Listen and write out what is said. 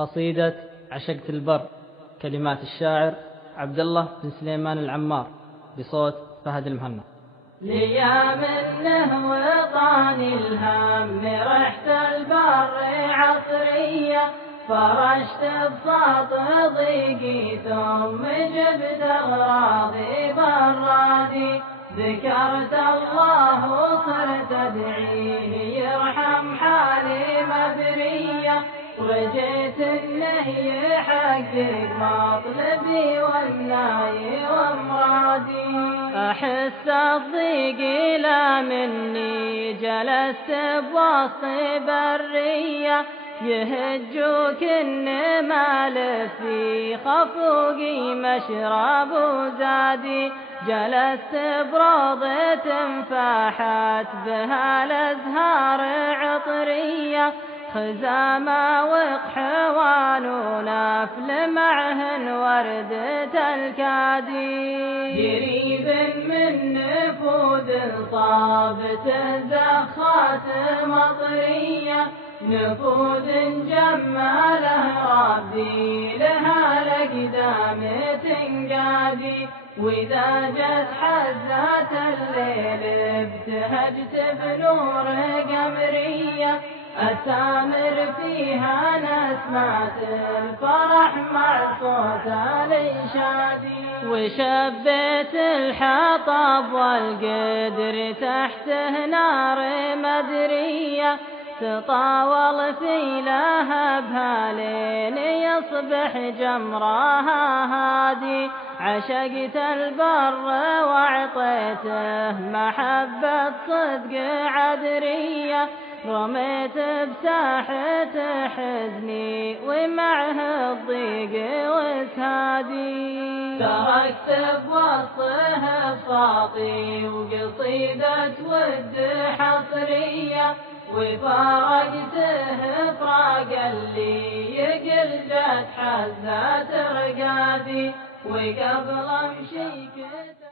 قصيدة عشقت البر، كلمات الشاعر عبد الله بن سليمان العمار، بصوت فهد المهنا. ليا منه وطاني الهم، رحت البر عطرية، فرشت بساط ضيقي ثم جبت اغراضي برادي، ذكرت الله وصرت ادعيه يرحم حالي مبريه، ورجيت انه يحقق مطلبي والناي ومرادي. احس الضيق لا مني، جلست بوسط بريه، يهجوك النمال في خفوقي مشرب وزادي، جلست بروضة فاحت بها الازهار عطريه، خزامة وقحوان ونفل معهن وردة الكادي، قريب من نفوذ طابته زخات مطرية، نفوذ جماله ربي لها الأقدام تنقادي، وإذا جت حزات الليل ابتهجت بنور قمرية، التامر فيها نسمات الفرح مع صوت الإنشادي، وشبيت الحطب والقدر تحته نار مدرية، تطاول في لهبها لين يصبح جمرها هادي، عشقت البر وأعطيته محبة صدق عذرية، رميت بساحة حزني ومعه الضيق وسهادي، تركت بوسطه بساطي وقصيدة ود حصرية، وفارقته فراق اللي يقل جت حزات رقادي، وقبل امشي كتب